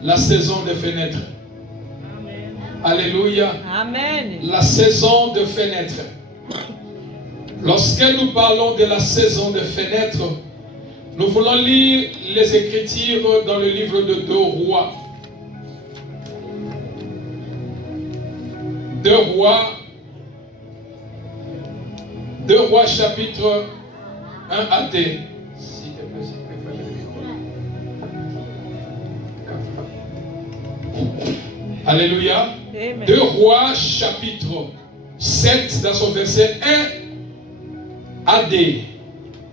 La saison de fenêtres. Amen. Alléluia. Amen. La saison de fenêtres. Lorsque nous parlons de la saison de fenêtres, nous voulons lire les Écritures dans le livre de 2 Rois. 2 Rois chapitre 1 à D. Alléluia. Amen. 2 Rois chapitre 7 dans son verset 1 à D.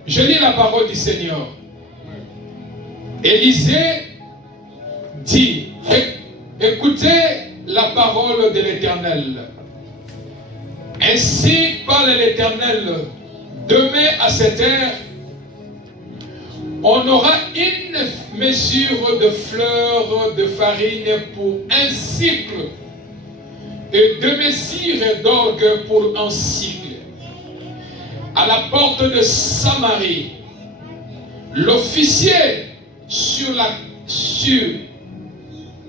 Je lis la parole du Seigneur. Élisée dit, écoutez la parole de l'Éternel. Ainsi parle l'Éternel, demain à cette heure, on aura une mesure de fleurs de farine pour un cycle et 2 mesures d'orgue pour un cycle. À la porte de Samarie, l'officier sur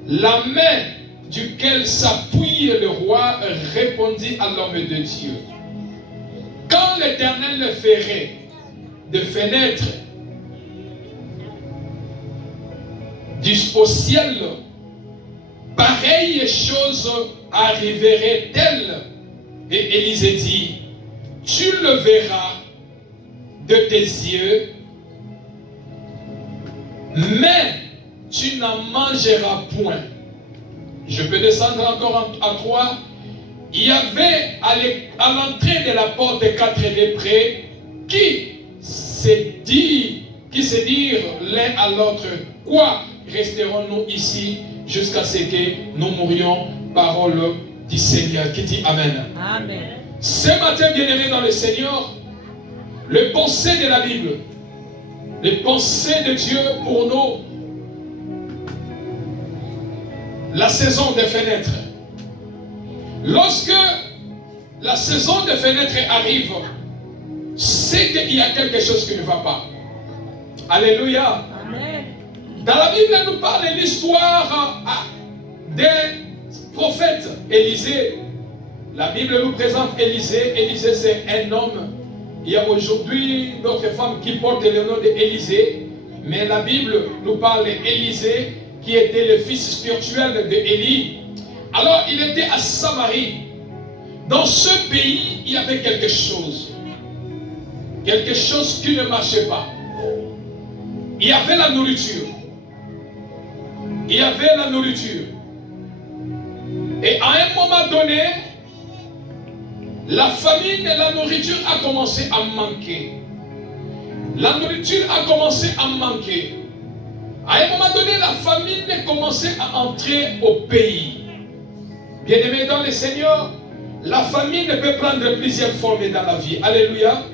la main duquel s'appuie le roi répondit à l'homme de Dieu. Quand l'Éternel ferait de fenêtres au ciel, pareille chose arriverait-elle? Et Élisée dit, tu le verras de tes yeux, mais tu n'en mangeras point. Je peux descendre encore à 3. Il y avait à l'entrée de la porte 4 lépreux qui se dirent l'un à l'autre, quoi resterons-nous ici jusqu'à ce que nous mourions? Parole du Seigneur. Qui dit Amen. Amen. Ce matin, bien-aimés dans le Seigneur, les pensées de la Bible, les pensées de Dieu pour nous, la saison des fenêtres. Lorsque la saison des fenêtres arrive, c'est qu'il y a quelque chose qui ne va pas. Alléluia. Amen. Dans la Bible, elle nous parle de l'histoire d'un prophète, Élisée. La Bible nous présente Élisée. Élisée, c'est un homme. Il y a aujourd'hui d'autres femmes qui portent le nom d'Élisée. Mais la Bible nous parle d'Élisée, qui était le fils spirituel d'Élie. Alors, il était à Samarie. Dans ce pays, il y avait quelque chose. Quelque chose qui ne marchait pas. Il y avait la nourriture. Il y avait la nourriture. Et à un moment donné, la famine et la nourriture a commencé à manquer. La nourriture a commencé à manquer. À un moment donné, la famine commençait à entrer au pays. Bien-aimés dans le Seigneur, la famine peut prendre plusieurs formes dans la vie. Alléluia.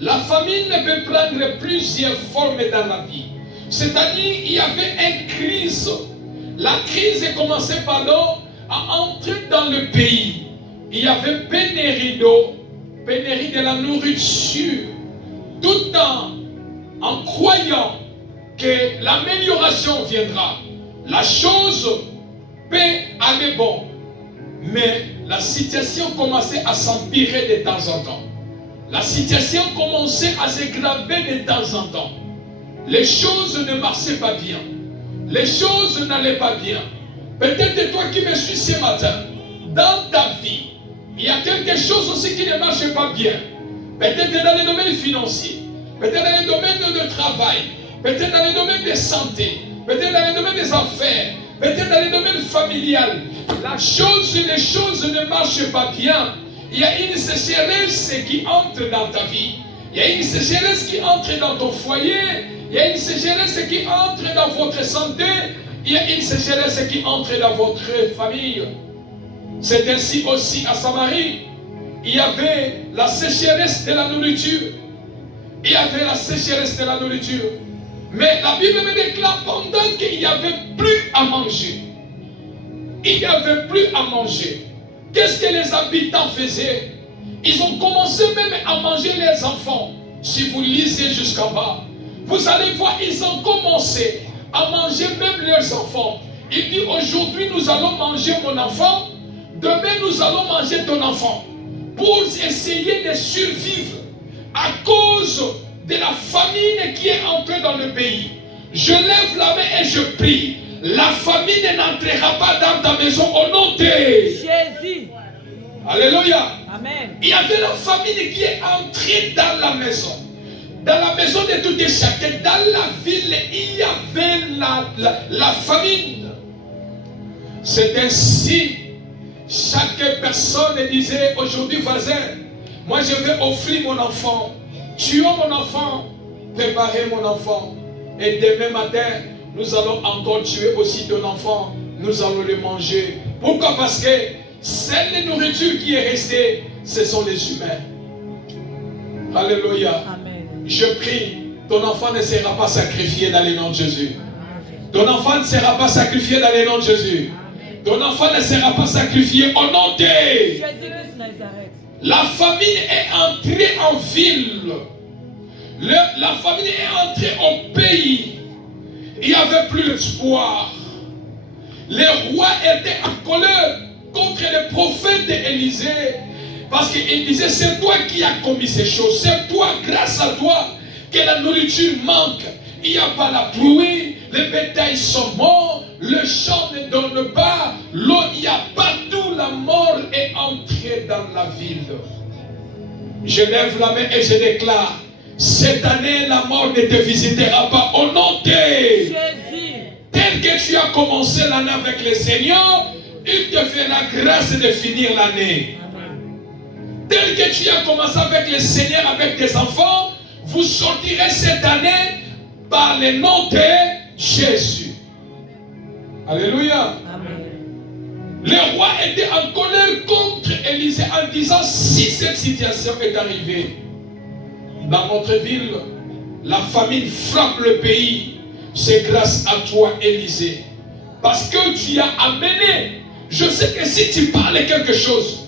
La famine peut prendre plusieurs formes dans la vie. C'est-à-dire, il y avait une crise. La crise commençait pardon, à entrer dans le pays. Il y avait pénurie d'eau, pénurie de la nourriture, tout en croyant que l'amélioration viendra. La chose peut aller bon, mais la situation commençait à s'empirer de temps en temps. La situation commençait à s'aggraver de temps en temps. Les choses ne marchaient pas bien. Les choses n'allaient pas bien. Peut-être toi qui me suis ce matin, dans ta vie, il y a quelque chose aussi qui ne marche pas bien. Peut-être dans le domaine financier, peut-être dans le domaine de travail, peut-être dans le domaine de santé, peut-être dans le domaine des affaires, peut-être dans le domaine familial. Les choses ne marchent pas bien. Il y a une sécheresse qui entre dans ta vie. Il y a une sécheresse qui entre dans ton foyer. Il y a une sécheresse qui entre dans votre santé. Il y a une sécheresse qui entre dans votre famille. C'est ainsi aussi à Samarie. Il y avait la sécheresse de la nourriture. Il y avait la sécheresse de la nourriture. Mais la Bible me déclare pendant qu'il n'y avait plus à manger. Il n'y avait plus à manger. Qu'est-ce que les habitants faisaient? Ils ont commencé même à manger les enfants. Si vous lisez jusqu'en bas, vous allez voir, ils ont commencé à manger même leurs enfants. Il dit aujourd'hui nous allons manger mon enfant, demain nous allons manger ton enfant. Pour essayer de survivre à cause de la famine qui est entrée dans le pays. Je lève la main et je prie. La famine n'entrera pas dans ta maison au nom de Jésus. Alléluia. Amen. Il y avait la famine qui est entrée dans la maison. Dans la maison de tout et chacun, dans la ville, il y avait la famine. C'est ainsi, chaque personne disait aujourd'hui, voisin, moi je vais offrir mon enfant, tuons mon enfant, préparez mon enfant. Et demain matin, nous allons encore tuer aussi ton enfant, nous allons le manger. Pourquoi? Parce que celle nourriture qui est restée, ce sont les humains. Alléluia. Amen. Je prie, ton enfant ne sera pas sacrifié dans le nom de Jésus. Ton enfant ne sera pas sacrifié dans le nom de Jésus. Ton enfant ne sera pas sacrifié au nom de Jésus-Christ Nazareth. La famine est entrée en ville. La famine est entrée au pays. Il n'y avait plus d'espoir. Les rois étaient en colère contre les prophètes d'Élysée. Parce qu'il disait, c'est toi qui as commis ces choses. C'est toi, grâce à toi, que la nourriture manque. Il n'y a pas la pluie, les bétails sont morts, le champ ne donne pas, l'eau, il n'y a pas tout, la mort est entrée dans la ville. Je lève la main et je déclare, cette année, la mort ne te visitera pas au nom de Jésus. Tel que tu as commencé l'année avec le Seigneur, il te fait la grâce de finir l'année. Tel que tu as commencé avec le Seigneur, avec tes enfants, vous sortirez cette année par le nom de Jésus. Alléluia. Amen. Le roi était en colère contre Élisée en disant, si cette situation est arrivée dans notre ville, la famine frappe le pays, c'est grâce à toi, Élisée. Parce que tu as amené. Je sais que si tu parles quelque chose,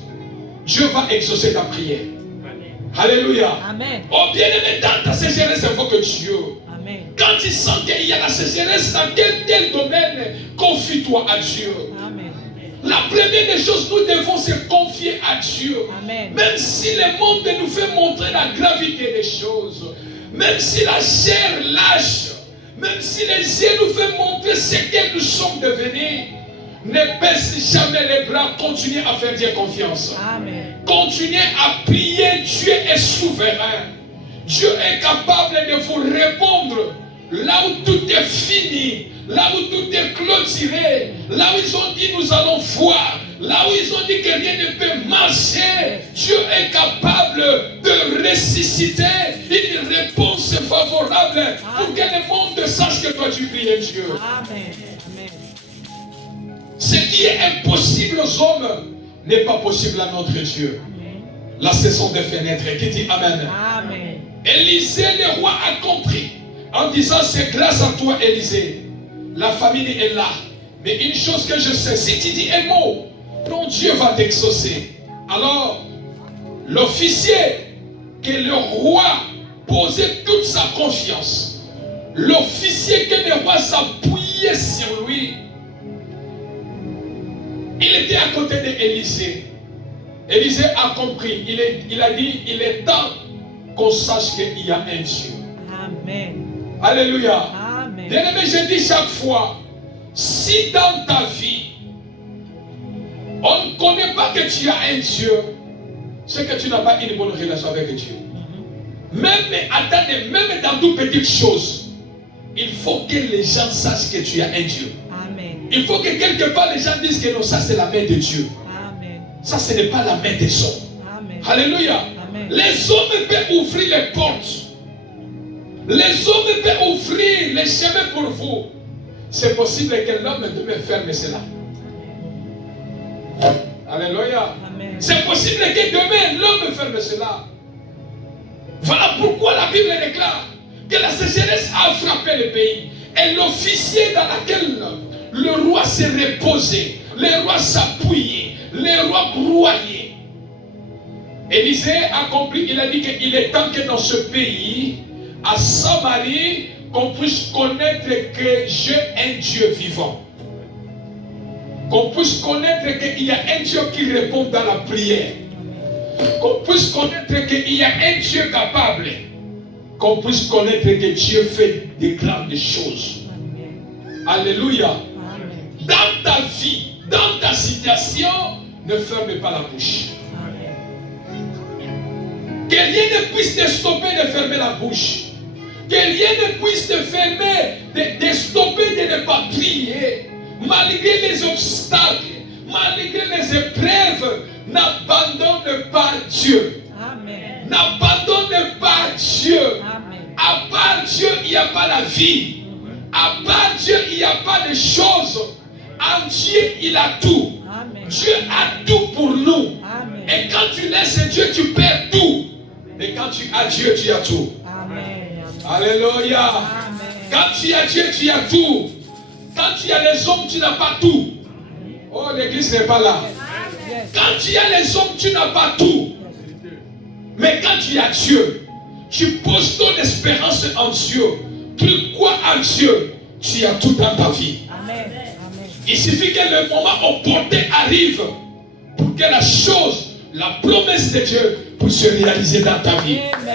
Dieu va exaucer ta prière. Alléluia. Amen. Oh bien-aimé, dans ta sécheresse, invoque Dieu. Amen. Quand tu sens qu'il y a la sécheresse dans tel domaine, confie-toi à Dieu. Amen. La première des choses, nous devons se confier à Dieu. Amen. Même si le monde nous fait montrer la gravité des choses, même si la chair lâche, même si les yeux nous fait montrer ce que nous sommes devenus, ne baisse jamais les bras, continuez à faire Dieu confiance. Amen. Continuez à prier, Dieu est souverain. Dieu est capable de vous répondre là où tout est fini, là où tout est clôturé, là où ils ont dit nous allons voir, là où ils ont dit que rien ne peut marcher. Dieu est capable de ressusciter une réponse favorable pour que le monde sache que toi tu pries Dieu. Amen. Amen. Ce qui est impossible aux hommes n'est pas possible à notre Dieu. Là, ce sont des fenêtres. Qui dit Amen? Amen. Élisée, le roi, a compris en disant, c'est grâce à toi, Élisée. La famille est là. Mais une chose que je sais, si tu dis un mot, ton Dieu va t'exaucer. Alors, l'officier que le roi posait toute sa confiance, l'officier que le roi s'appuyait sur lui, il était à côté d'Élisée. Élisée a compris. Il a dit, il est temps qu'on sache qu'il y a un Dieu. Amen. Alléluia. Amen. Bien-aimé, je dis chaque fois, si dans ta vie, on ne connaît pas que tu as un Dieu, c'est que tu n'as pas une bonne relation avec Dieu. Même, attendez, même dans toutes petites choses, il faut que les gens sachent que tu as un Dieu. Amen. Il faut que quelque part les gens disent que non, ça c'est la main de Dieu. Amen. Ça ce n'est pas la main des hommes. Amen. Alléluia. Amen. Les hommes peuvent ouvrir les portes. Les hommes peuvent ouvrir les chemins pour vous. C'est possible que l'homme demain ferme cela. Alléluia. Amen. C'est possible que demain l'homme ferme cela. Voilà pourquoi la Bible déclare que la sécheresse a frappé le pays. Et l'officier dans lequel le roi s'est reposé, le roi s'appuyait, le roi croyait. Élisée a compris, il a dit qu'il est temps que dans ce pays, à Samarie, qu'on puisse connaître que j'ai un Dieu vivant. Qu'on puisse connaître qu'il y a un Dieu qui répond dans la prière. Qu'on puisse connaître qu'il y a un Dieu capable. Qu'on puisse connaître que Dieu fait de grandes choses. Alléluia. Dans ta vie, dans ta situation, ne ferme pas la bouche. Que rien ne puisse te stopper de fermer la bouche. Que rien ne puisse te fermer, de stopper de ne pas prier. Malgré les obstacles, malgré les épreuves, n'abandonne pas Dieu. Amen. N'abandonne pas Dieu. Amen. À part Dieu, il n'y a pas la vie. À part Dieu, il n'y a pas de choses. En Dieu, il a tout. Amen. Dieu a tout pour nous. Amen. Et quand tu laisses Dieu, tu perds tout. Mais quand tu as Dieu, tu as tout. Amen. Alléluia. Amen. Quand tu as Dieu, tu as tout. Quand tu as les hommes, tu n'as pas tout. Oh, l'église n'est pas là. Yes. Quand tu as les hommes, tu n'as pas tout. Mais quand tu as Dieu, tu poses ton espérance en Dieu. Tu crois en Dieu, tu as tout dans ta vie. Amen. Amen. Il suffit que le moment opportun arrive pour que la chose, la promesse de Dieu puisse se réaliser dans ta vie. Amen.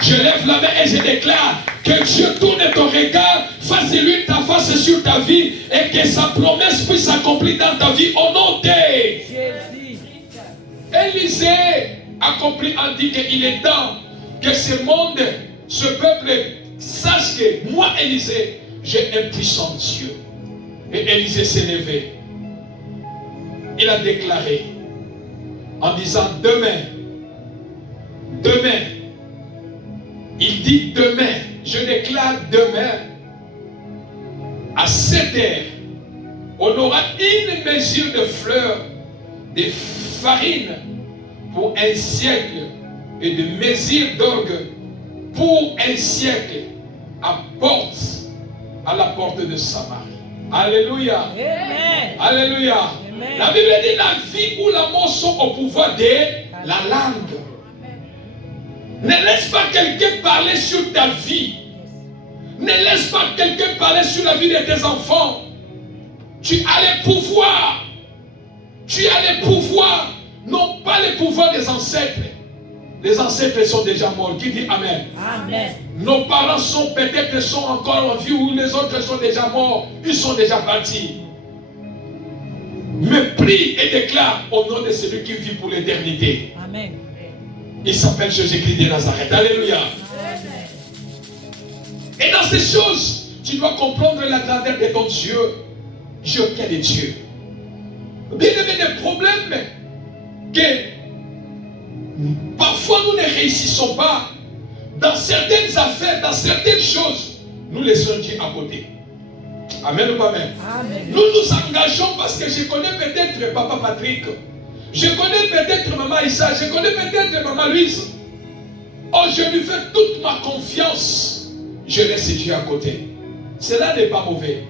Je lève la main et je déclare que Dieu tourne ton regard, fasse de lui ta face sur ta vie et que sa promesse puisse s'accomplir dans ta vie au nom de Jésus. Élisée a compris, a dit qu'il est temps que ce monde, ce peuple sache que moi, Élisée, j'ai un puissant Dieu. Et Élisée s'est levé. Il a déclaré en disant demain, il dit demain, je déclare demain, à 7 heures, on aura une mesure de fleurs, de farine pour un siècle et de mesure d'orgue pour un siècle à la porte de Samarie. Alléluia. Amen. Alléluia. Amen. La Bible dit la vie ou la mort sont au pouvoir de la langue. Ne laisse pas quelqu'un parler sur ta vie. Ne laisse pas quelqu'un parler sur la vie de tes enfants. Tu as le pouvoir. Tu as le pouvoir. Non pas le pouvoir des ancêtres. Les ancêtres sont déjà morts. Qui dit Amen? Amen. Nos parents sont peut-être sont encore en vie ou les autres sont déjà morts. Ils sont déjà partis. Mais prie et déclare au nom de celui qui vit pour l'éternité. Amen. Il s'appelle Jésus-Christ de Nazareth. Alléluia. Amen. Et dans ces choses, tu dois comprendre la grandeur de ton Dieu. Dieu, quel est Dieu? Bien aimé, des problèmes que parfois nous ne réussissons pas dans certaines affaires, dans certaines choses, nous laissons Dieu à côté. Amen ou pas amen? Amen. Nous nous engageons parce que je connais peut-être Papa Patrick, je connais peut-être Maman Issa, je connais peut-être Maman Louise. Oh, je lui fais toute ma confiance. Je laisse Dieu à côté. Cela n'est pas mauvais.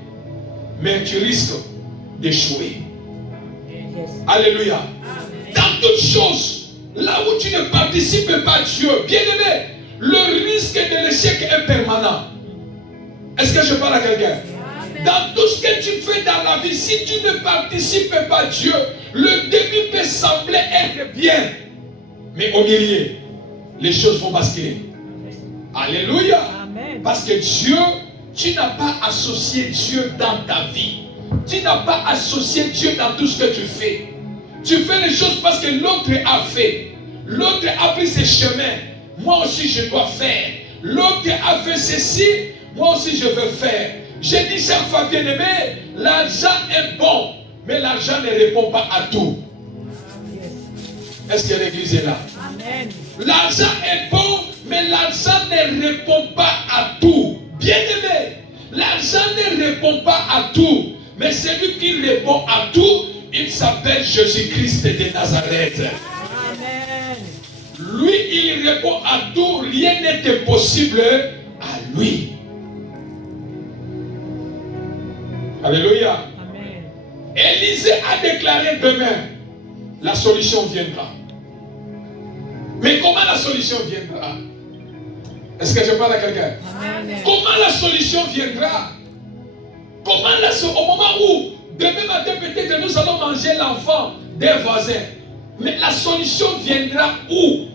Mais tu risques d'échouer. Yes. Alléluia. Dans toutes choses, là où tu ne participes pas à Dieu, bien aimé, le risque de l'échec est permanent. Est-ce que je parle à quelqu'un? Dans tout ce que tu fais dans la vie, si tu ne participes pas à Dieu, le début peut sembler être bien. Mais au milieu, les choses vont basculer. Alléluia. Amen. Parce que Dieu, tu n'as pas associé Dieu dans ta vie. Tu n'as pas associé Dieu dans tout ce que tu fais. Tu fais les choses parce que l'autre a fait. L'autre a pris ses chemins. Moi aussi je dois faire. L'autre a fait ceci. Moi aussi je veux faire. J'ai dit chaque fois, bien aimé, l'argent est bon. Mais l'argent ne répond pas à tout. Yes. Est-ce que l'église est là? Amen. L'argent est bon, mais l'argent ne répond pas à tout. Bien aimé, l'argent ne répond pas à tout. Mais celui qui répond à tout, il s'appelle Jésus-Christ de Nazareth. Amen. Lui, il répond à tout. Rien n'est impossible à lui. Alléluia. Amen. Élisée a déclaré demain, la solution viendra. Mais comment la solution viendra? Est-ce que je parle à quelqu'un? Amen. Comment la solution viendra? Au moment où Demain matin, peut-être nous allons manger l'enfant des voisins. Mais la solution viendra où?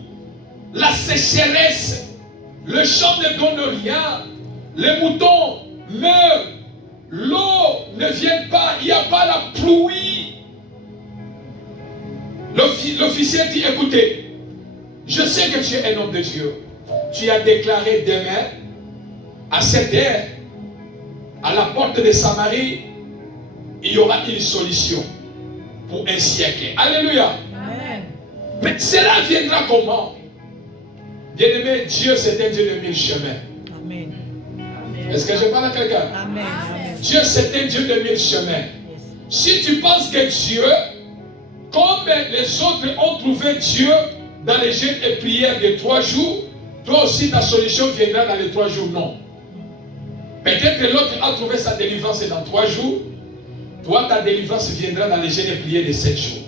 La sécheresse, le champ ne donne rien, les moutons meurent, l'eau ne vient pas, il n'y a pas la pluie. L'officier dit, écoutez, je sais que tu es un homme de Dieu. Tu as déclaré demain, à cette heure, à la porte de Samarie, il y aura une solution pour un siècle. Alléluia. Amen. Mais cela viendra comment? Bien-aimé, Dieu c'est un Dieu de mille chemins. Amen. Est-ce que je parle à quelqu'un? Amen. Dieu c'est un Dieu de mille chemins. Yes. Si tu penses que Dieu, comme les autres ont trouvé Dieu dans les jeûnes et prières de 3 jours, toi aussi ta solution viendra dans les 3 jours. Non. Peut-être que l'autre a trouvé sa délivrance dans 3 jours. Toi, ta délivrance viendra dans les jeûnes et prières de 7 jours.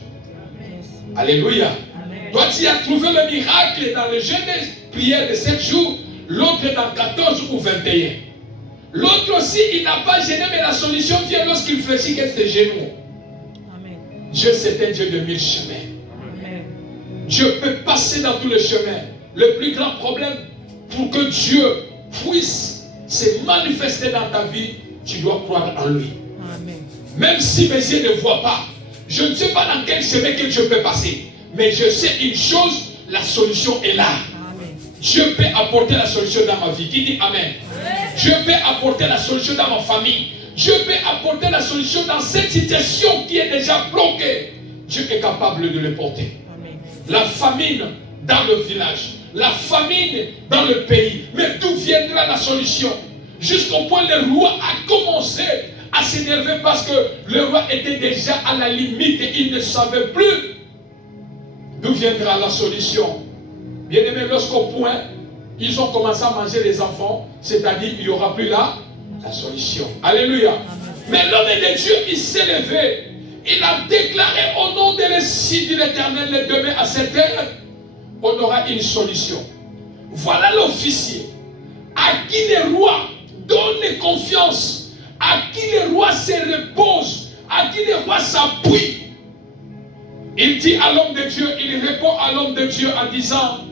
Yes. Alléluia. Amen. Toi, tu as trouvé le miracle dans le jeûne et prières de 7 jours. L'autre dans 14 ou 21. L'autre aussi, il n'a pas gêné, mais la solution vient lorsqu'il fléchit ses genoux. Amen. Dieu, c'est un Dieu de mille chemins. Amen. Dieu peut passer dans tous les chemins. Le plus grand problème, pour que Dieu puisse se manifester dans ta vie, tu dois croire en lui. Amen. Même si mes yeux ne voient pas, je ne sais pas dans quel chemin que Dieu peut passer. Mais je sais une chose, la solution est là. Amen. Dieu peut apporter la solution dans ma vie. Qui dit Amen? Dieu peut apporter la solution dans ma famille. Dieu peut apporter la solution dans cette situation qui est déjà bloquée. Dieu est capable de le porter. Amen. La famine dans le village, la famine dans le pays. Mais d'où viendra la solution? Jusqu'au point où le roi a commencé à s'énerver parce que le roi était déjà à la limite et il ne savait plus d'où viendra la solution. Bien aimé, lorsqu'au point ils ont commencé à manger les enfants, c'est-à-dire il n'y aura plus là la solution. Alléluia. Mais l'homme de Dieu, il s'est levé. Il a déclaré au nom de l'Éternel, demain à cette heure, on aura une solution. Voilà l'officier à qui le roi donne confiance, à qui le roi se repose, à qui le roi s'appuie. Il dit à l'homme de Dieu, il répond à l'homme de Dieu en disant,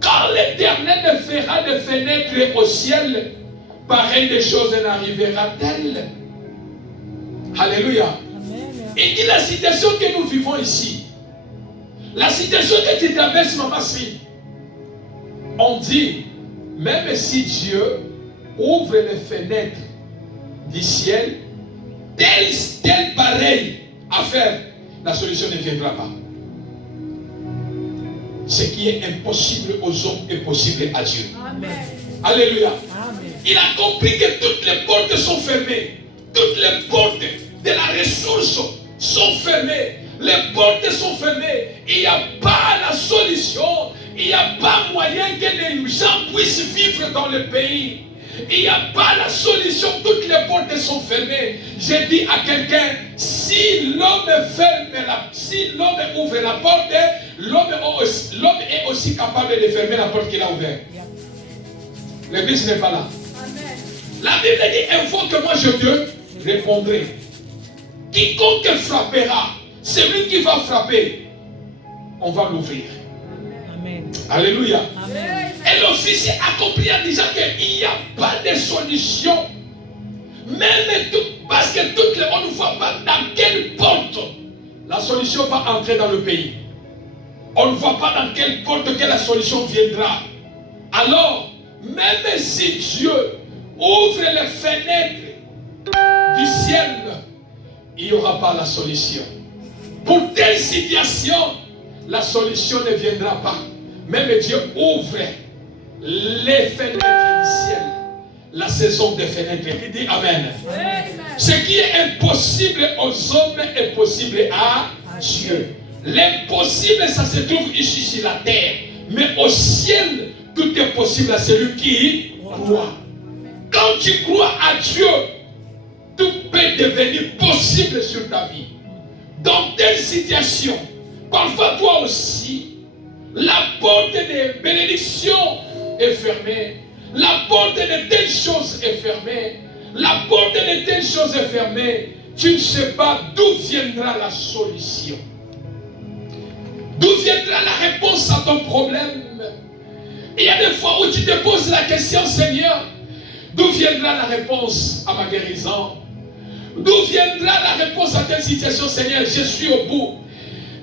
quand l'Éternel fera des fenêtres au ciel, pareille des choses n'arrivera-t-elle? Alléluia. Amen. Il dit la situation que nous vivons ici, la situation que tu traverses, maman, si on dit, même si Dieu ouvre les fenêtres du ciel, tel pareil affaire, la solution ne viendra pas. Ce qui est impossible aux hommes est possible à Dieu. Amen. Alléluia. Amen. Il a compris que toutes les portes sont fermées. Toutes les portes de la ressource sont fermées. Les portes sont fermées. Il n'y a pas la solution. Il n'y a pas moyen que les gens puissent vivre dans le pays. Il n'y a pas la solution. Toutes les portes sont fermées. J'ai dit à quelqu'un, si l'homme ouvre la porte, l'homme est aussi capable de fermer la porte qu'il a ouverte. Yeah. L'église n'est pas là. Amen. La Bible dit, invoque-moi, je te répondrai. Quiconque frappera, celui qui va frapper, on va l'ouvrir. Amen. Alléluia. Amen. Et l'officier a compris en disant qu'il n'y a pas de solution. Même parce que on ne voit pas dans quelle porte la solution va entrer dans le pays. On ne voit pas dans quelle porte que la solution viendra. Alors, même si Dieu ouvre les fenêtres du ciel, il n'y aura pas la solution. Pour telle situation, la solution ne viendra pas. Même Dieu ouvre les fenêtres du ciel. La saison des fenêtres. Il dit Amen. Amen. Ce qui est impossible aux hommes est possible à Dieu. L'impossible, ça se trouve ici sur la terre. Mais au ciel, tout est possible à celui qui croit. Quand tu crois à Dieu, tout peut devenir possible sur ta vie. Dans telle situation, parfois toi aussi, la porte des bénédictions est fermée. La porte de telles choses est fermée. La porte de telles choses est fermée. tu ne sais pas d'où viendra la solution. D'où viendra la réponse à ton problème. Il y a des fois où tu te poses la question, Seigneur, d'où viendra la réponse à ma guérison? D'où viendra la réponse à telle situation, Seigneur? Je suis au bout.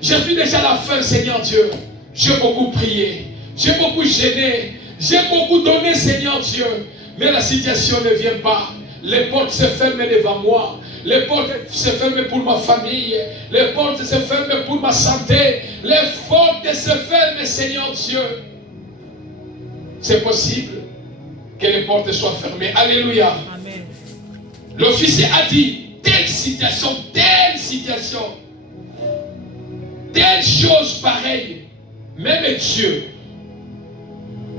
J'ai vu déjà la fin, Seigneur Dieu. J'ai beaucoup prié. J'ai beaucoup gêné. J'ai beaucoup donné, Seigneur Dieu. Mais la situation ne vient pas. Les portes se ferment devant moi. Les portes se ferment pour ma famille. Les portes se ferment pour ma santé. Les portes se ferment, Seigneur Dieu. C'est possible que les portes soient fermées. Alléluia. Amen. L'officier a dit, telle situation, telle chose pareille, même Dieu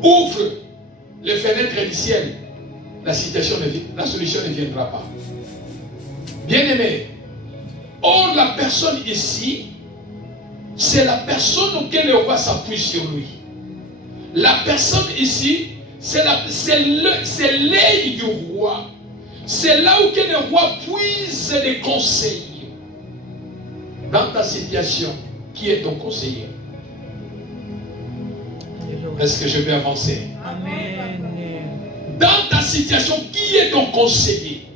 ouvre les fenêtres du ciel, la solution ne viendra pas. Bien-aimé, or la personne ici, c'est la personne auquel le roi s'appuie sur lui. La personne ici, c'est l'œil du roi. C'est là où le roi puise les conseils. Dans ta situation, qui est ton conseiller? Est-ce que je vais avancer? Amen. Dans ta situation, qui est ton conseiller?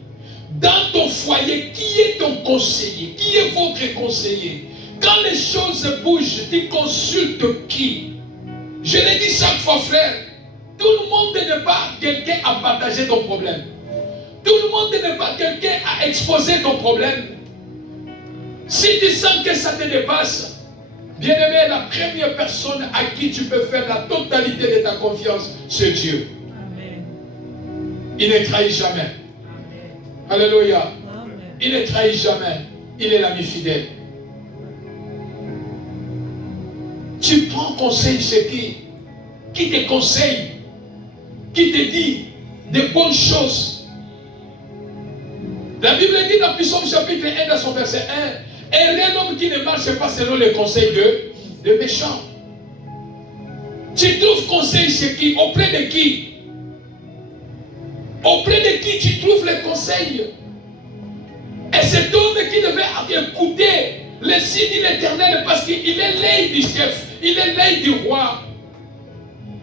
Dans ton foyer, qui est ton conseiller? Qui est votre conseiller? Quand les choses bougent, tu consultes qui? Je l'ai dit chaque fois, frère, tout le monde n'est pas quelqu'un à partager ton problème. Tout le monde n'est pas quelqu'un à exposer ton problème. Si tu sens que ça te dépasse, bien-aimé, la première personne à qui tu peux faire la totalité de ta confiance, c'est Dieu. Amen. Il ne trahit jamais. Amen. Alléluia. Amen. Il ne trahit jamais. Il est l'ami fidèle. Tu prends conseil chez qui te conseille, qui te dit de bonnes choses. La Bible dit dans Psaume chapitre 1, dans son verset 1, et rien homme qui ne marche pas selon les conseils de méchants. Tu trouves conseil chez qui? Auprès de qui? Auprès de qui tu trouves les conseils? Et cet homme qui devait écouter les signes de l'Éternel parce qu'il est l'œil du chef, il est l'œil du roi.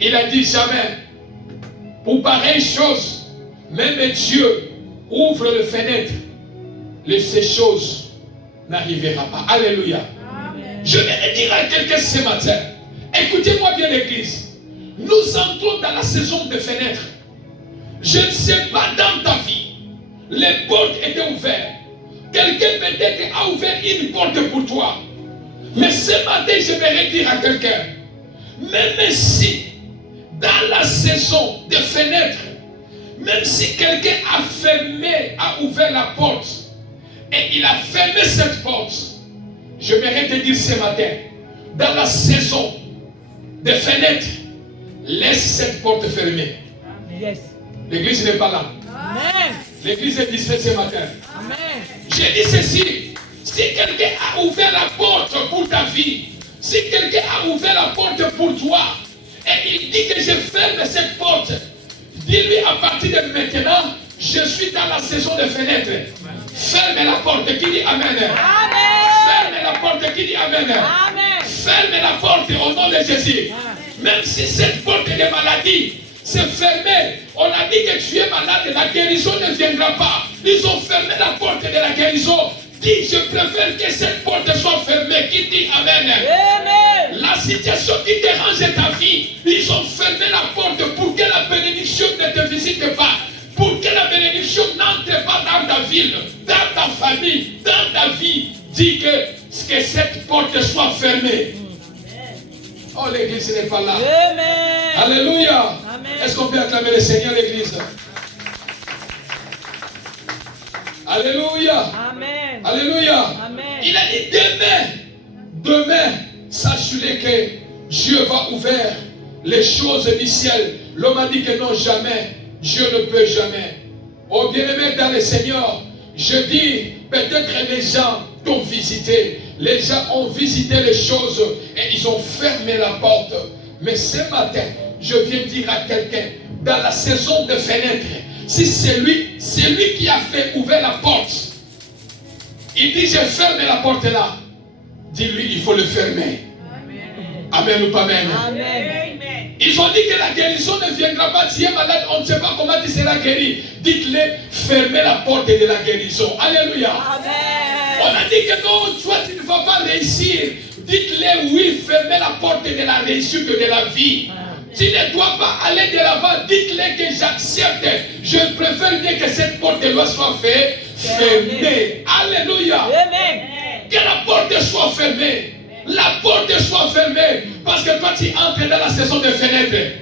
Il a dit jamais, pour pareille chose, même Dieu ouvre les fenêtres, ces choses n'arrivera pas. Alléluia. Amen. Je vais dire à quelqu'un ce matin, écoutez-moi bien l'église, nous entrons dans la saison des fenêtres. Je ne sais pas dans ta vie, les portes étaient ouvertes. Quelqu'un peut-être a ouvert une porte pour toi. Mais ce matin, j'aimerais dire à quelqu'un, même si dans la saison des fenêtres, même si quelqu'un a ouvert la porte et il a fermé cette porte, j'aimerais te dire ce matin, dans la saison des fenêtres, laisse cette porte fermée. Yes. L'église n'est pas là. Amen. L'église est discrète ce matin. Amen. J'ai dit ceci, si quelqu'un a ouvert la porte pour ta vie, si quelqu'un a ouvert la porte pour toi, et il dit que je ferme cette porte, dis-lui à partir de maintenant, je suis dans la saison des fenêtres. Ferme la porte, qui dit Amen. Amen. Ferme la porte, qui dit Amen. Amen. Ferme la porte au nom de Jésus. Même si cette porte de maladie s'est fermée, on a dit que tu es malade, la guérison ne viendra pas. Ils ont fermé la porte de la guérison. Dis, je préfère que cette porte soit fermée. Qui dit Amen. Amen. La situation qui dérange ta vie, ils ont fermé la porte pour que la bénédiction ne te visite pas. Pour que la bénédiction n'entre pas dans ta ville, dans ta famille, dans ta vie. Dis que cette porte soit fermée. Oh, l'église n'est pas là. Amen. Alléluia. Amen. Est-ce qu'on peut acclamer le Seigneur, l'église? Alléluia. Amen. Alléluia. Amen. Il a dit demain, sachez que Dieu va ouvrir les choses du ciel. L'homme a dit que non, jamais. Dieu ne peut jamais. Oh bien-aimé dans le Seigneur, je dis, peut-être les gens t'ont visité. Les gens ont visité les choses et ils ont fermé la porte. Mais ce matin, je viens dire à quelqu'un, dans la saison de fenêtres, si c'est lui qui a fait ouvrir la porte, Il dit, je ferme la porte là. Dis-lui, il faut le fermer. Amen ou pas amen? Amen. Ils ont dit que la guérison ne viendra pas. Tu es malade, on ne sait pas comment tu seras guéri. Dites-le, fermez la porte de la guérison. Alléluia. Amen. On a dit que non, toi tu ne vas pas réussir. Dites-le, oui, fermez la porte de la réussite de la vie. Tu ne dois pas aller de l'avant. Dites-le que j'accepte. Je préfère bien que cette porte de loi soit fermée. Alléluia. Amen. Que la porte soit fermée. La porte soit fermée. Parce que toi tu entres dans la saison de fenêtres.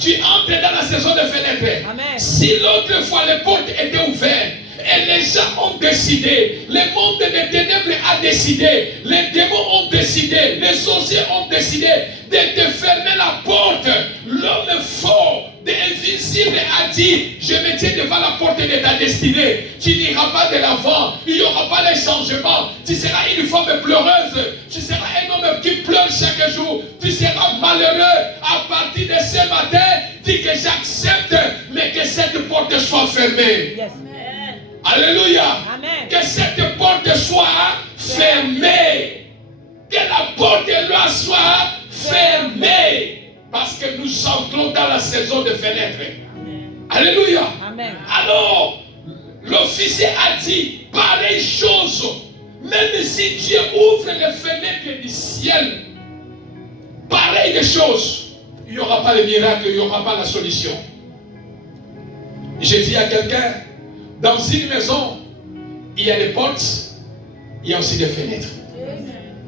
Tu entres dans la saison de fenêtres. Amen. Si l'autre fois les portes étaient ouvertes et les gens ont décidé, le monde des ténèbres a décidé, les démons ont décidé, les sorciers ont décidé de te fermer la porte, l'homme fort, invisible a dit, je me tiens devant la porte de ta destinée. Tu n'iras pas de l'avant, il n'y aura pas de changement. Tu seras une femme pleureuse, tu seras un homme qui pleure chaque jour, tu seras malheureux. À partir de ce matin, dis que j'accepte, mais que cette porte soit fermée. Yes. Alléluia. Amen. Que cette porte soit fermée. Que la porte de loi soit fermée. Parce que nous entrons dans la saison de fenêtres. Alléluia. Amen. Alors, l'officier a dit, pareille chose, même si Dieu ouvre les fenêtres du ciel, pareille des choses, il n'y aura pas le miracle, il n'y aura pas la solution. J'ai dit à quelqu'un, dans une maison, il y a des portes, il y a aussi des fenêtres.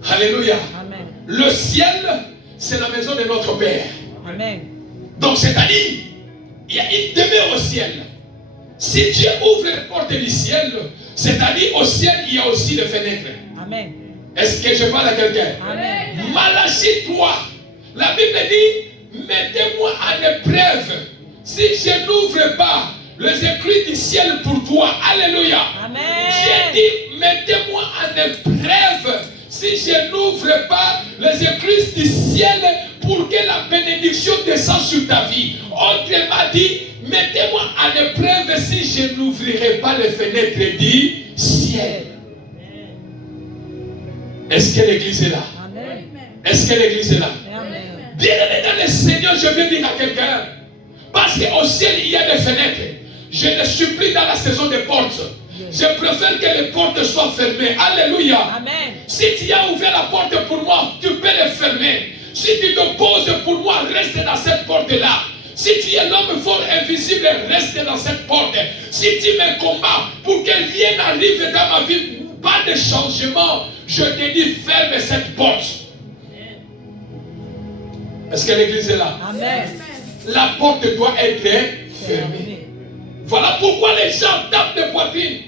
Alléluia. Amen. Le ciel, c'est la maison de notre Père. Amen. Donc, c'est-à-dire, il y a une demeure au ciel. Si Dieu ouvre les portes du ciel, c'est-à-dire au ciel, il y a aussi des fenêtres. Amen. Est-ce que je parle à quelqu'un? Amen. Malachie 3, la Bible dit, mettez-moi en épreuve. Si je n'ouvre pas les écrits du ciel pour toi, alléluia. Amen. J'ai dit, mettez-moi en épreuve. Si je n'ouvre pas les écrits du ciel pour que la bénédiction descende sur ta vie. Autrement dit, mettez-moi en épreuve si je n'ouvrirai pas les fenêtres du ciel. Est-ce que l'église est là? Amen. Est-ce que l'église est là? Amen. Bien-aimé dans le Seigneur, je veux dire à quelqu'un, parce qu'au ciel il y a des fenêtres. Je ne suis plus dans la saison des portes. Je préfère que les portes soient fermées. Alléluia. Amen. Si tu as ouvert la porte pour moi, tu peux les fermer. Si tu te poses pour moi, reste dans cette porte-là. Si tu es l'homme fort invisible, reste dans cette porte. Si tu me combats pour que rien n'arrive dans ma vie, pas de changement, je te dis ferme cette porte. Est-ce que l'église est là? Amen. La porte doit être fermée. Voilà pourquoi les gens tapent de poitrine.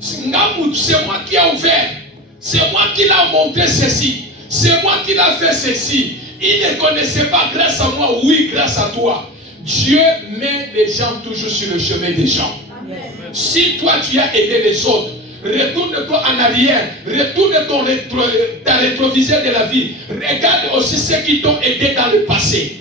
C'est moi qui ai ouvert. C'est moi qui l'a montré ceci. C'est moi qui l'a fait ceci. Il ne connaissait pas grâce à moi. Oui, grâce à toi. Dieu met les gens toujours sur le chemin des gens. Amen. Si toi tu as aidé les autres, retourne-toi en arrière. Retourne ta rétroviseur de la vie. Regarde aussi ceux qui t'ont aidé dans le passé.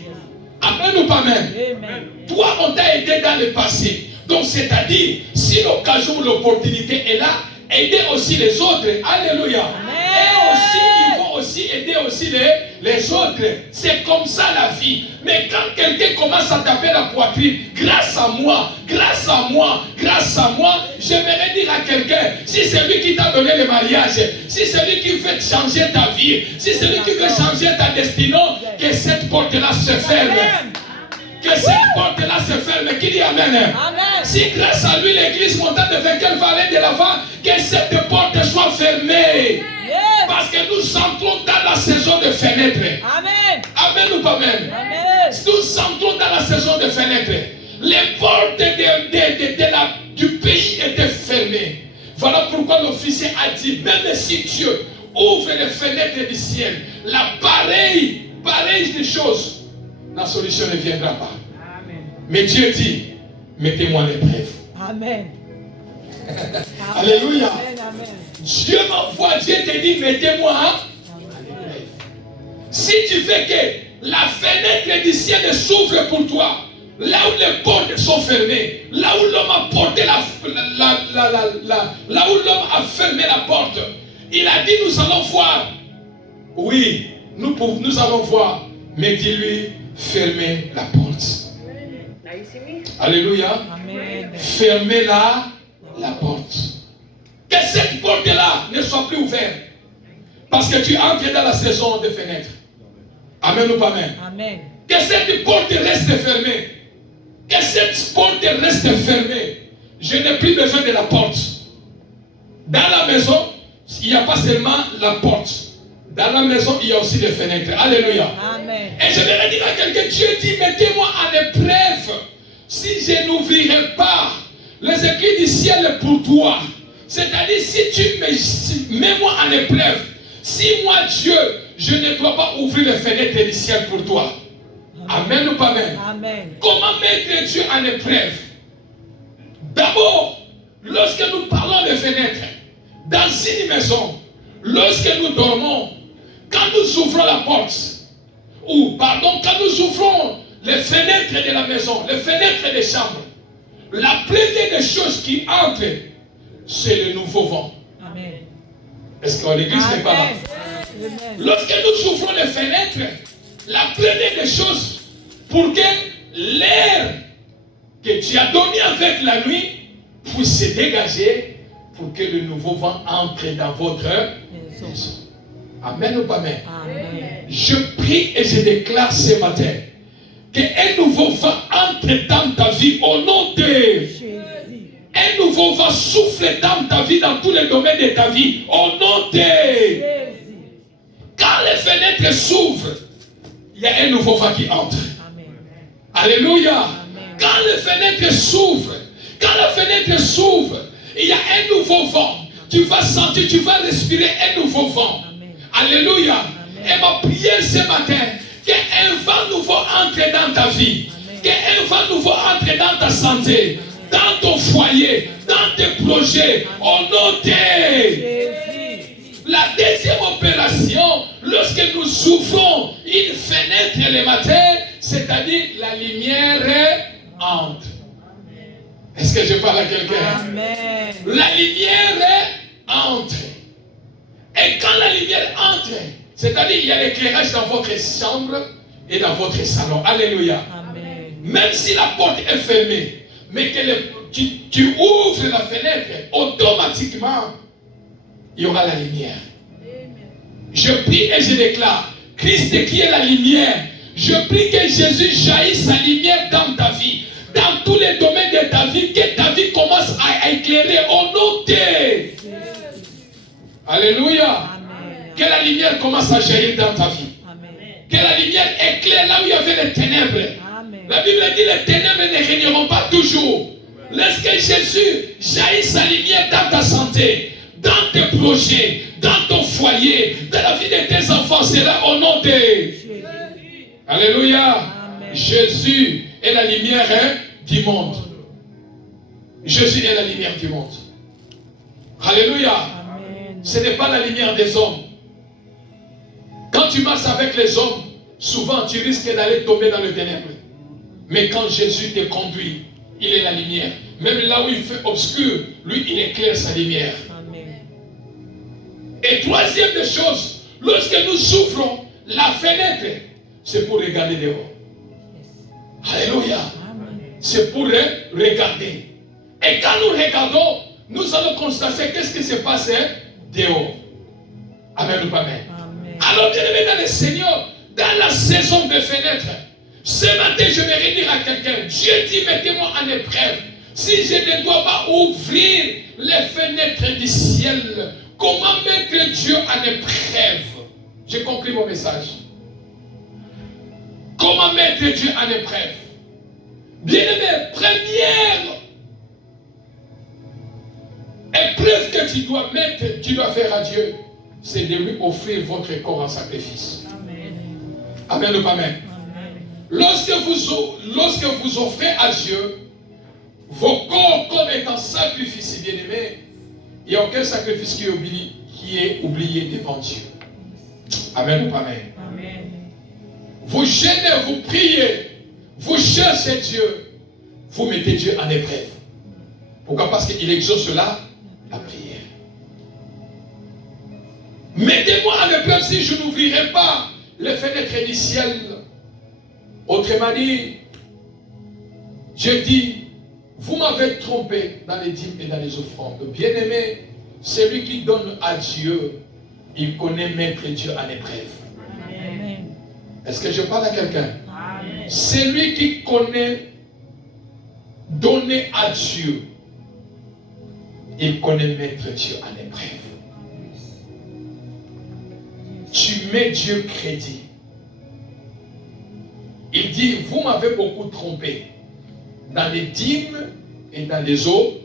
Amen ou pas amen? Amen. Toi, on t'a aidé dans le passé. Donc, c'est-à-dire, si l'occasion ou l'opportunité est là, aidez aussi les autres. Alléluia. Amen. Et aussi, ils vont aussi aider aussi les autres. C'est comme ça la vie. Mais quand quelqu'un commence à taper la poitrine, grâce à moi, grâce à moi, grâce à moi, j'aimerais dire à quelqu'un, si c'est lui qui t'a donné le mariage, si c'est lui qui veut changer ta vie, si c'est lui qui veut changer ta destinée, que cette porte-là se ferme. Amen. Que cette porte-là se ferme. Qui dit Amen? Amen. Si grâce à lui l'église montante de vainqueur va aller de l'avant, que cette porte soit fermée. Yes. Parce que nous entrons dans la saison de fenêtres. Amen. Amen ou pas amen? Amen. Nous entrons dans la saison de fenêtres. Les portes du pays étaient fermées. Voilà pourquoi l'officier a dit, même si Dieu ouvre les fenêtres du ciel, la pareille des choses, la solution ne viendra pas. Amen. Mais Dieu dit, mettez-moi l'épreuve. Amen. Alléluia. Amen. Amen. Dieu m'envoie, Dieu te dit, mettez-moi l'épreuve. Si tu veux que la fenêtre du ciel s'ouvre pour toi, là où les portes sont fermées, là où l'homme a porté là où l'homme a fermé la porte, il a dit nous allons voir. Oui, nous allons voir, mais dis-lui fermez la porte. Alléluia. Amen. Fermez la porte. Que cette porte-là ne soit plus ouverte. Parce que tu entres dans la saison des fenêtres. Amen ou pas amen? Amen. Que cette porte reste fermée. Que cette porte reste fermée. Je n'ai plus besoin de la porte. Dans la maison, il n'y a pas seulement la porte. Dans la maison, il y a aussi les fenêtres. Alléluia. Amen. Et je vais dire à quelqu'un, Dieu dit, mettez-moi en épreuve. Si je n'ouvrirai pas les écrits du ciel pour toi. C'est-à-dire, si tu mets-moi en épreuve, si moi, Dieu, je ne dois pas ouvrir les fenêtres du ciel pour toi. Amen ou pas amen? Amen. Comment mettre Dieu en épreuve? D'abord, lorsque nous parlons de fenêtres, dans une maison, lorsque nous dormons, quand nous ouvrons la porte, quand nous ouvrons les fenêtres de la maison, les fenêtres des chambres, la première des choses qui entre, c'est le nouveau vent. Amen. Est-ce que l'église n'est pas là? Amen. Lorsque nous ouvrons les fenêtres, la première des choses, pour que l'air que tu as donné avec la nuit puisse se dégager, pour que le nouveau vent entre dans votre maison. Amen ou pas amen? Amen. Je prie et je déclare ce matin qu'un nouveau vent entre dans ta vie au nom de Jésus. un nouveau vent souffle dans ta vie, dans tous les domaines de ta vie au nom de Jésus. quand les fenêtres s'ouvrent, il y a un nouveau vent qui entre. Amen. Alléluia. Amen. Quand les fenêtres s'ouvrent, il y a un nouveau vent. Tu vas sentir, tu vas respirer un nouveau vent. Amen. Alléluia. Amen. Et ma prière ce matin, qu'un vent nouveau entre dans ta vie. Amen. Qu'un vent nouveau entre dans ta santé, dans ton foyer, dans tes projets. Au nom de Jésus. la deuxième opération, lorsque nous ouvrons une fenêtre le matin, c'est-à-dire la lumière entre. Est-ce que je parle à quelqu'un? Amen. La lumière entre. Et quand la lumière entre, c'est-à-dire il y a l'éclairage dans votre chambre et dans votre salon. Alléluia. Amen. Même si la porte est fermée, mais que tu ouvres la fenêtre, automatiquement, il y aura la lumière. Je prie et je déclare, Christ qui est la lumière, je prie que Jésus jaillisse sa lumière dans ta vie, dans tous les domaines de ta vie, que ta vie commence à éclairer au nom de Alléluia. Amen. Que la lumière commence à jaillir dans ta vie. Amen. Que la lumière éclaire là où il y avait les ténèbres. Amen. La Bible dit les ténèbres ne régneront pas toujours. Laisse que Jésus jaillisse sa lumière dans ta santé, dans tes projets, dans ton foyer, dans la vie de tes enfants. C'est là au nom de Jésus. Alléluia. Amen. Jésus est la lumière du monde. Jésus est la lumière du monde. Alléluia. Amen. Ce n'est pas la lumière des hommes. Quand tu marches avec les hommes, souvent tu risques d'aller tomber dans le ténèbre. Mais quand Jésus te conduit, il est la lumière. Même là où il fait obscur, lui, il éclaire sa lumière. Amen. Et troisième des choses, lorsque nous ouvrons la fenêtre, c'est pour regarder dehors. Yes. Alléluia. Amen. C'est pour regarder. Et quand nous regardons, nous allons constater qu'est-ce qui se passe dehors. Amen ou pas amen. Amen. Alors, bien aimé dans le Seigneur, dans la saison des fenêtres, ce matin, je vais redire à quelqu'un, Dieu dit, mettez-moi en épreuve. Si je ne dois pas ouvrir les fenêtres du ciel, comment mettre Dieu en épreuve? J'ai compris mon message. Comment mettre Dieu en épreuve? Bien aimé, première épreuve que tu dois mettre, tu dois faire à Dieu, c'est de lui offrir votre corps en sacrifice. Amen. Amen ou pas amen? Amen. Lorsque vous offrez à Dieu vos corps comme étant sacrifice, bien aimé, il n'y a aucun sacrifice qui est oublié devant Dieu. Amen ou pas amen? Amen. Vous gênez, vous priez, vous cherchez Dieu, vous mettez Dieu en épreuve. Pourquoi? Parce qu'il exauce la prière. Mettez-moi en épreuve si je n'ouvrirai pas les fenêtres du ciel. Autrement dit, Dieu dit, vous m'avez trompé dans les dîmes et dans les offrandes. Bien-aimé, celui qui donne à Dieu, il connaît mettre Dieu en épreuve. Amen. Est-ce que je parle à quelqu'un? Amen. Celui qui connaît donner à Dieu, il connaît mettre Dieu en épreuve. Tu mets Dieu crédit. Il dit, vous m'avez beaucoup trompé dans les dîmes et dans les offrandes.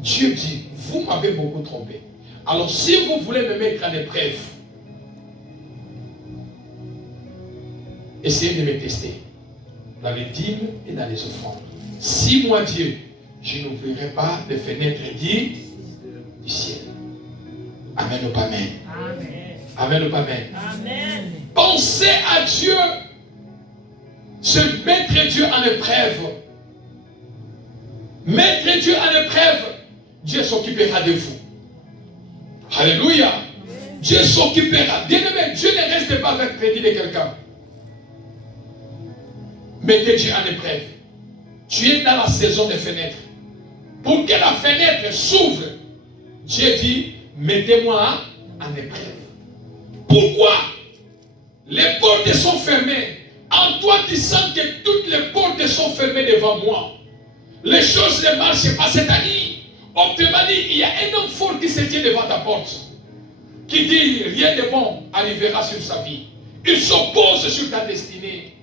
Dieu dit, vous m'avez beaucoup trompé. Alors si vous voulez me mettre en épreuve, essayez de me tester dans les dîmes et dans les offrandes. Si moi Dieu, je n'ouvrirai pas les fenêtres du ciel. Amen ou pas amen? Amen. Amen ou pas amen? Amen. Pensez à Dieu, se mettre Dieu en épreuve. Mettre Dieu en épreuve, Dieu s'occupera de vous. Alléluia. Dieu s'occupera. Bien-aimé, Dieu ne reste pas avec crédit de quelqu'un. Mettez Dieu en épreuve. Tu es dans la saison des fenêtres. Pour que la fenêtre s'ouvre, Dieu dit, mettez-moi en épreuve. Pourquoi? Les portes sont fermées. En toi, tu sens que toutes les portes sont fermées devant moi. Les choses ne marchent pas. C'est-à-dire, autrement dit, il y a un homme fort qui se tient devant ta porte, qui dit, rien de bon arrivera sur sa vie. Il s'oppose sur ta destinée.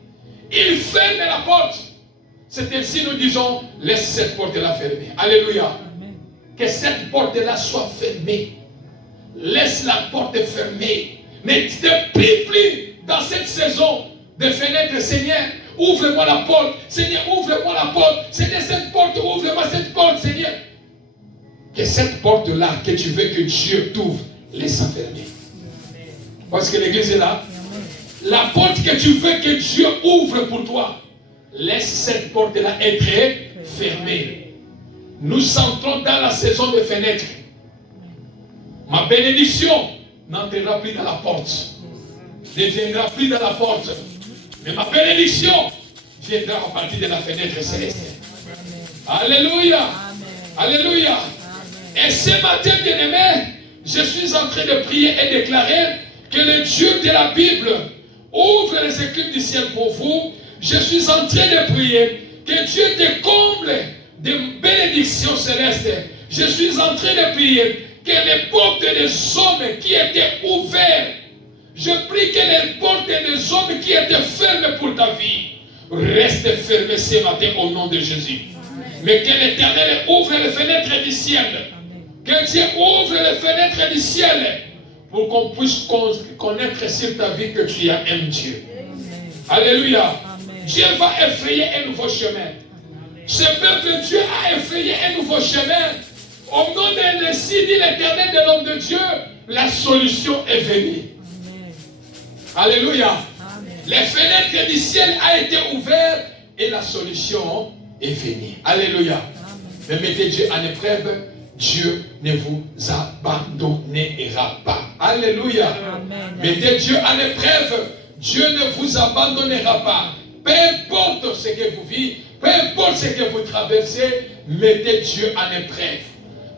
Il ferme la porte. C'est ainsi nous disons, laisse cette porte-là fermée. Alléluia. Amen. Que cette porte-là soit fermée. Laisse la porte fermée. Ne te prie plus dans cette saison de fenêtres. Seigneur, ouvre-moi la porte. Seigneur, ouvre-moi la porte. Seigneur, cette porte, ouvre-moi cette porte, Seigneur. Que cette porte-là que tu veux que Dieu t'ouvre, laisse-la fermer. Parce que l'église est là. La porte que tu veux que Dieu ouvre pour toi, laisse cette porte-là être fermée. Nous entrons dans la saison des fenêtres. Ma bénédiction n'entrera plus dans la porte. Ne viendra plus dans la porte. Mais ma bénédiction viendra à partir de la fenêtre céleste. Alléluia. Alléluia. Et ce matin, bien-aimé, je suis en train de prier et déclarer que le Dieu de la Bible ouvre les écluses du ciel pour vous. Je suis en train de prier que Dieu te comble de bénédictions célestes. Je suis en train de prier que les portes des hommes qui étaient ouvertes, je prie que les portes des hommes qui étaient fermées pour ta vie restent fermées ce matin au nom de Jésus. Mais que l'Éternel ouvre les fenêtres du ciel. Que Dieu ouvre les fenêtres du ciel pour qu'on puisse connaître sur ta vie que tu as un Dieu. Alléluia. Amen. Dieu va effrayer un nouveau chemin. Ce peuple, Dieu a effrayé un nouveau chemin. Au nom de l'Esprit, dit l'Éternel de l'homme de Dieu, la solution est venue. Amen. Alléluia. Amen. Les fenêtres du ciel ont été ouvertes et la solution est venue. Alléluia. Amen. Mais mettez Dieu en épreuve, Dieu ne vous abandonnera pas. Alléluia. Amen. Mettez Dieu en épreuve, Dieu ne vous abandonnera pas. Peu importe ce que vous vivez, peu importe ce que vous traversez, mettez Dieu en épreuve.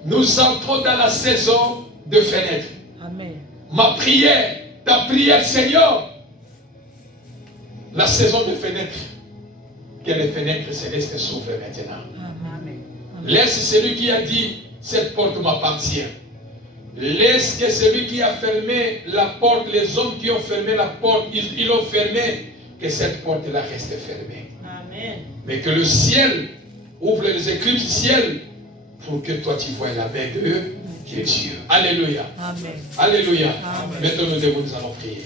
Nous entrons dans la saison de fenêtres. Amen. Ma prière, ta prière, Seigneur, la saison de fenêtres, que les fenêtres célestes s'ouvrent maintenant. Amen. Laisse celui qui a dit, cette porte m'appartient. Laisse que celui qui a fermé la porte, les hommes qui ont fermé la porte, ils l'ont fermé, que cette porte-là reste fermée. Amen. Mais que le ciel ouvre les écluses du ciel pour que toi tu vois la main de Dieu. Alléluia. Amen. Alléluia. Amen. Maintenant nous devons nous allons prier.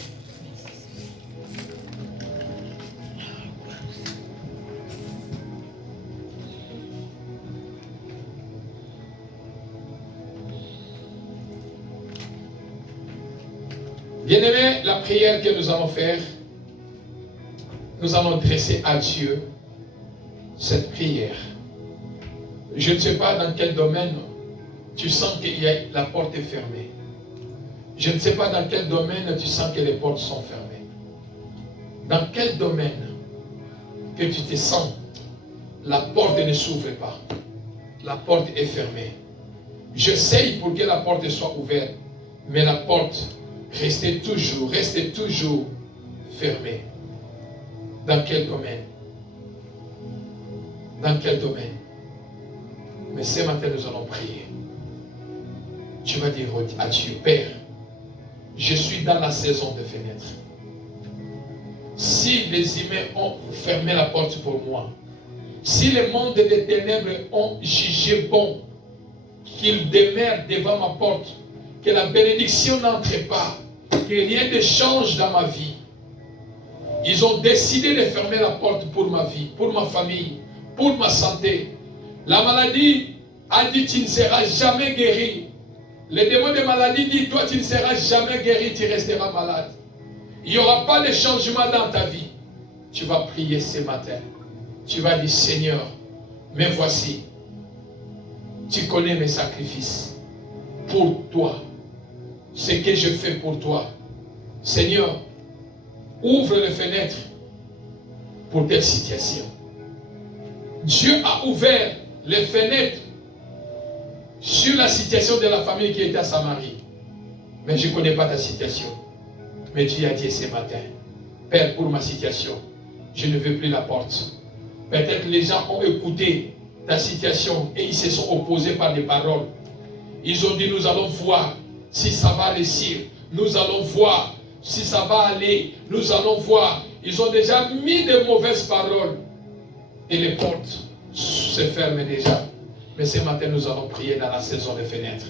Bien-aimés, la prière que nous allons faire, nous allons dresser à Dieu cette prière. Je ne sais pas dans quel domaine tu sens que la porte est fermée. Je ne sais pas dans quel domaine tu sens que les portes sont fermées. Dans quel domaine que tu te sens, la porte ne s'ouvre pas. La porte est fermée. J'essaye pour que la porte soit ouverte, mais la porte reste toujours fermée. Dans quel domaine? Dans quel domaine? Mais ce matin, nous allons prier. Tu vas dire à Dieu, Père, je suis dans la saison de fenêtre. Si les humains ont fermé la porte pour moi, si le monde des ténèbres ont jugé bon qu'ils demeurent devant ma porte, que la bénédiction n'entre pas, que rien ne change dans ma vie, ils ont décidé de fermer la porte pour ma vie, pour ma famille, pour ma santé. La maladie a dit tu ne seras jamais guéri. Le démon de maladie dit toi tu ne seras jamais guéri, tu resteras malade. Il n'y aura pas de changement dans ta vie. Tu vas prier ce matin. Tu vas dire Seigneur, mais voici, tu connais mes sacrifices pour toi, ce que je fais pour toi. Seigneur, ouvre les fenêtres pour telle situation. Dieu a ouvert les fenêtres sur la situation de la famille qui était à Samarie. Mais je ne connais pas ta situation. Mais Dieu a dit ce matin, Père, pour ma situation, je ne veux plus la porte. Peut-être les gens ont écouté ta situation et ils se sont opposés par des paroles. Ils ont dit, nous allons voir si ça va réussir. Nous allons voir si ça va aller. Nous allons voir. Ils ont déjà mis de mauvaises paroles. Et les portes se ferment déjà. Mais ce matin, nous allons prier dans la saison des fenêtres.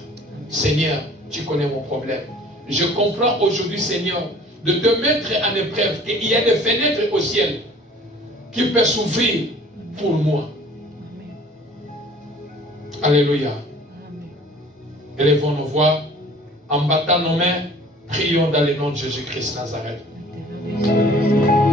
Seigneur, tu connais mon problème. Je comprends aujourd'hui, Seigneur, de te mettre en épreuve, qu'il y a des fenêtres au ciel qui peuvent s'ouvrir pour moi. Alléluia. Élevons nos voix, en battant nos mains, prions dans le nom de Jésus-Christ Nazareth.